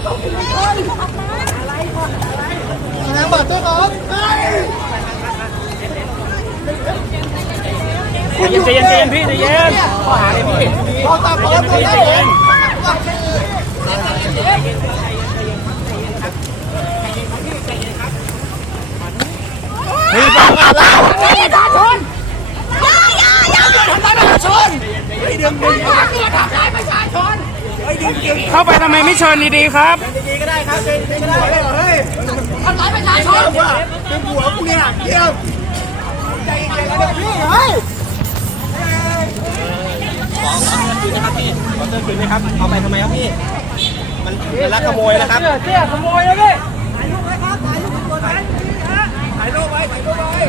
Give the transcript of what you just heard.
แสดงบัตรด้วยครับเฮ้ยใจเย็นใจเย็นพี่ใจเย็นข้อหาเลยพี่พอตาพร้อมใจแล้วเย็นนี่ฟังกันแล้วประชาชนอย่าอย่าอย่าทำร้ายประชาชนไอ้เรื่องมึงทำร้ายประชาชน เข้าไปทำไมไม่เชิญดีๆครับ ดีๆก็ได้ครับดีๆก็ได้เฮ้ยทำร้ายประชาชนว่าเป็นหัวกูเนี่ยเดี๋ยวใจเย็นๆนะพี่เฮ้ยขอเตือนคืนไหมครับ เอาไปทำไมครับพี่ มันเป็นลักขโมยนะครับ เสียขโมยแล้วพี่ถ่ายรูปไว้ครับ ถ่ายรูปไว้ถ่ายรูปไว้ ถ่ายรูปไว้